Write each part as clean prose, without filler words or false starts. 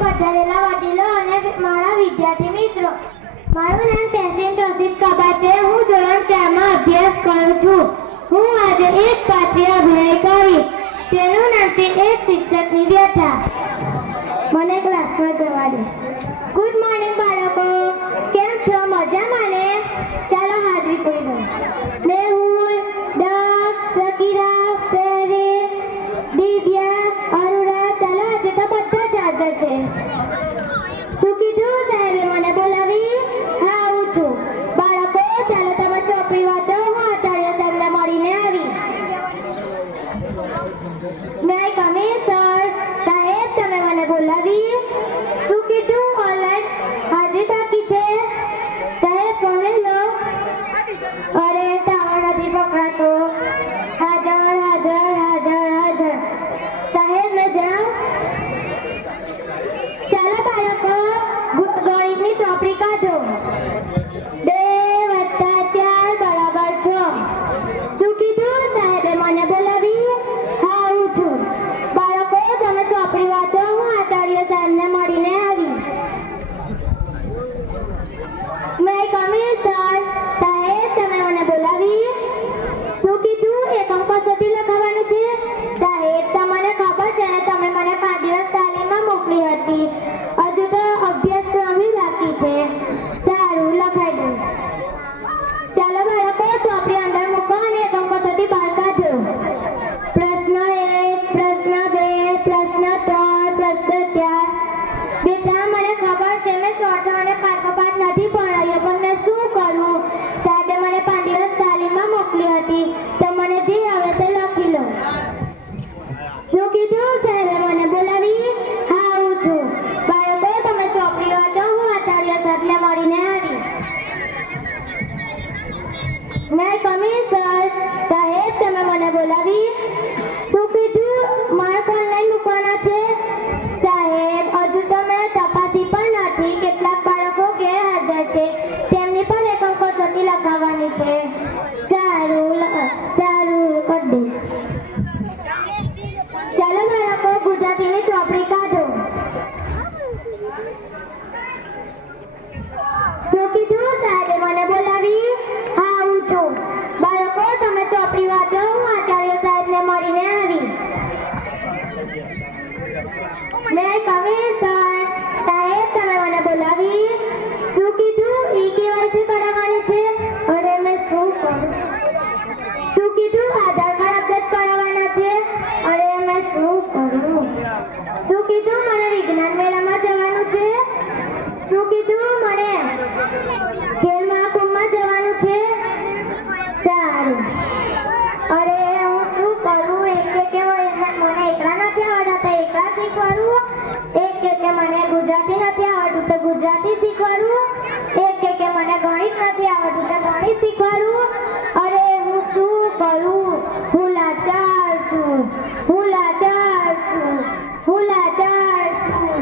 પધારેલા વડીલો અને મારા વિદ્યાર્થી મિત્રો, મારું નામ તહેસીન તોસીફ કબા છે. હું ધોરણ 4 માં અભ્યાસ કરું છું. હું આજે એક પાઠ્ય અભિનય કરીશ. તેનું નામ છે એક શિક્ષકની વ્યથા. મને ક્લાસમાં જવા દે. ગુડ મોર્નિંગ બાળકો, કેમ છો? મજામાં ને? ચાલો હાજરી પૂરી દો. મેહુલ, દક્ષ, સકીરા, ફેરી, દિવ્યા, અરુણા, ચાલો આજે તો બધા જ હાજર છે. શું કીધું સાહેબે મને બોલાવી? હા, આવું છું. બાળકો ચાલો તમે ચોપડી વાંચો. હું આચાર્ય સાહેબને મળીને આવી. મે કમ ઇન સર? સાહેબ તમે મને બોલાવી? શું કીધું? ઓનલાઈન હાજરી બાકી છે. સાહેબ ફોન લઈ લો. અરે ટાવર નથી પકડાતો. હાજર હાજર હાજર હાજર. સાહેબ મેં જાઉં? ચાલો બાળકો ગણિતની ચોપડી કાઢો. 2 + 4 = 6. શું કીધું? સાહેબે મને બોલાવી? હા, આવું છું. બાળકો તમે ચોપડી વાંચો. હું આચાર્ય સાહેબને મળીને આવી. મે કમ ઇન સર? સાહેબ તમે મને બોલાવી? શું કીધું? એકમ કસોટી લખાવવાનું છે. સાહેબ તમને ખબર છે ને, તમે મને 5 દિવસ તાલીમમાં મોકલી હતી. હજુ તો અભ્યાસક્રમ બાકી છે. સારું, લખાઈ દઉં. ચાલો બાળકો ચોપડી અંદર મૂકો અને એકમ કસોટી બહાર કાઢો. પ્રશ્ન 1, પ્રશ્ન 2, પ્રશ્ન 3, પ્રશ્ન 4. બેટા મને ખબર છે મેં ચોથો અને પાંચમો પાઠ નથી ભણાવ્યો, પણ મેં શું કરું? સાહેબે મને 5 દિવસ તાલીમમાં મોકલી હતી, તો મને જે આવે તે લખી લો. શું કીધું? સાહેબે મને બોલાવી? હા, આવું છું. બાળકો તમે ચોપડી વાંચો. હું આચાર્ય સાહેબને મળીને આવી. મે કમ ઇન સર? સાહેબ તમે મને બોલાવી? શું કીધું? માર્ક ઓનલાઈન મૂકવાના છે. સાહેબ હજુ તો મેં તપાસી પણ નથી. કેટલાક બાળકો ગેરહાજર છે, તેમની પણ એકમ કસોટી લખાવવાની છે. સારું સારું, કરી દઈશ. ચાલો બાળકો ગુજરાતીની ચોપડી કાઢો. શું કીધું? સાહેબે મને બોલાવી? હા, આવું છું. બાળકો તમે ચોપડી વાંચો. હું આચાર્ય સાહેબને મળીને આવી. મે કમ ઇન સર? સાહેબ તમે મને બોલાવી? શું કીધું? ઈ-કેવાયસી કરાવવાની છે. અરે મેં શું કરું? શું કીધું? આધાર કાર્ડ અપડેટ કરાવવાના છે. અરે મેં શું કરું? શું કીધું? મને વિજ્ઞાન મેળામાં જવાનું છે. શું કીધું? મને ખેલ મહાકુંભમાં જવાનું છે. સારું. અરે હું શું કરું? એક કે મને એકલા નથી આવડતા, એકલા શીખવાડું. એક કે મને ગુજરાતી નથી આવડતું, તો ગુજરાતી શીખવાડું. એક કે મને ગણિત નથી આવડતું, તો ગણિત શીખવાડું. અરે હું શું કરું? હું લાચાર છું. હું લાચાર છું. હું લાચાર છું.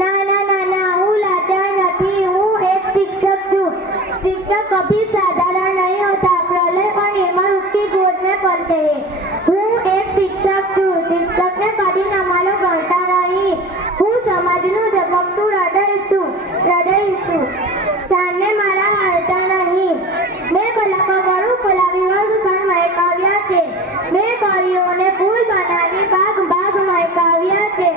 ના ના ના ના, હું લાચાર નથી. હું એક શિક્ષક છું. शिक्षक कभी साधारण नहीं होता, प्रलय और निर्मल उसकी गोद में पलते हैं. હું એક શિક્ષક છું. શિક્ષકને કદી નમાલો ગણતા રહી. હું સમાજનું ઝગમગતું હૃદય છું. સ્થાનને મારા હાલતા નહીં. મેં કલાકો કરું ફલાવી વર્ગ પણ મહેકાવ્યા છે. મેં કળીઓને ફૂલ બનાવી બાગ બાગ મહેકાવ્યા છે.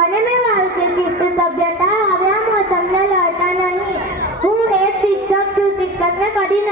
અને મેં વાંચી શિસ્ત સભ્યતા આવ્યા મોસમને લડતા નહીં. હું એક શિક્ષક છું. શિક્ષકને કદી